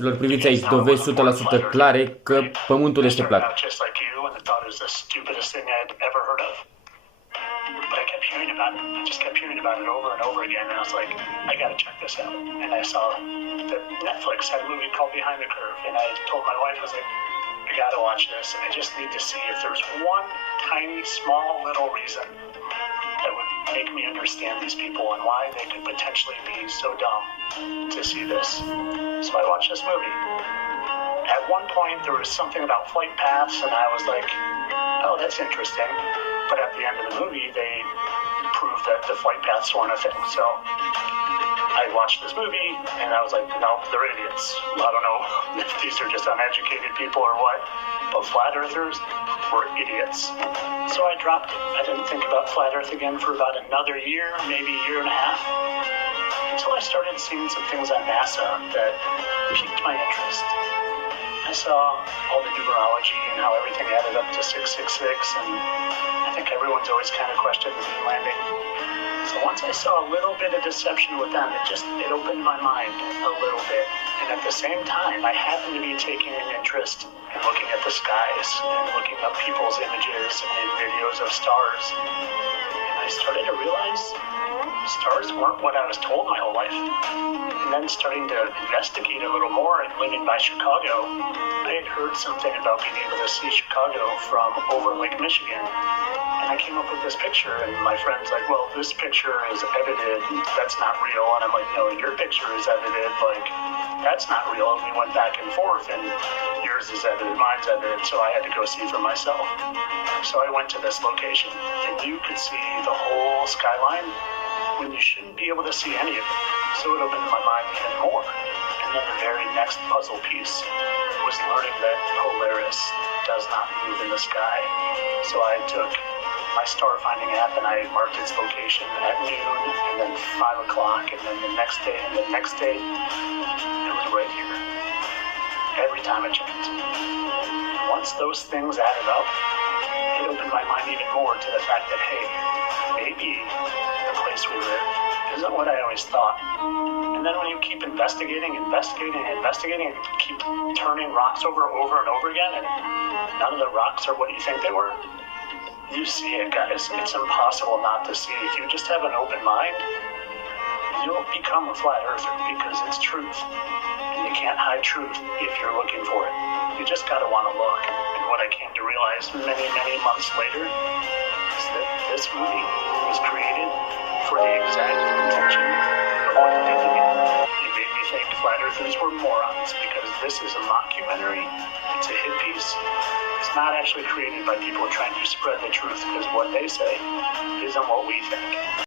Priviți aici dovezi 100% clare că pământul este plat. But I kept hearing about it. I just kept hearing about it over and over again, and I was like, I gotta check this out. And I saw that Netflix had a movie called Behind the Curve, and I told my wife, I was like, I gotta watch this, and I just need to see if there's one tiny, small, little reason that would make me understand these people and why they could potentially be so dumb to see this. So I watched this movie. At one point, there was something about flight paths, and I was like, oh, that's interesting. But at the end of the movie, they proved that the flight paths weren't a thing. So I watched this movie, and I was like, no, they're idiots. I don't know if these are just uneducated people or what, but flat earthers were idiots. So I dropped it. I didn't think about flat earth again for about another year, maybe a year and a half, until I started seeing some things on NASA that piqued my interest. I saw all the numerology and how everything added up to 666, and I think everyone's always kind of questioned the moon landing. So once I saw a little bit of deception with them, it opened my mind a little bit. And at the same time, I happened to be taking an interest in looking at the skies and looking up people's images and videos of stars. And I started to realize stars weren't what I was told my whole life. And then starting to investigate a little more and living by Chicago, I had heard something about being able to see Chicago from over Lake Michigan. And I came up with this picture, and my friend's like, well, this picture is edited, that's not real. And I'm like, no, your picture is edited, like, that's not real. And we went back and forth, and yours is edited, mine's edited, so I had to go see for myself. So I went to this location, and you could see the whole skyline when you shouldn't be able to see any of it. So it opened my mind even more. And then the very next puzzle piece was learning that Polaris does not move in the sky. So I took my star finding app and I marked its location at noon, and then 5 o'clock, and then the next day, and the next day. It was right here. Every time I checked. Once those things added up, it opened my mind even more to the fact that, hey, maybe the place we live isn't what I always thought. And then when you keep investigating, and keep turning rocks over and over again, and none of the rocks are what you think they were, you see it, guys. It's impossible not to see. If you just have an open mind, you'll become a flat earther because it's truth. And you can't hide truth if you're looking for it. You just gotta want to look. And what I came to realize many, many months later is that this movie was created for the exact intention of what it did to me. It made me think flat earthers were morons because this is a mockumentary. It's a hit piece. It's not actually created by people trying to spread the truth because what they say isn't what we think.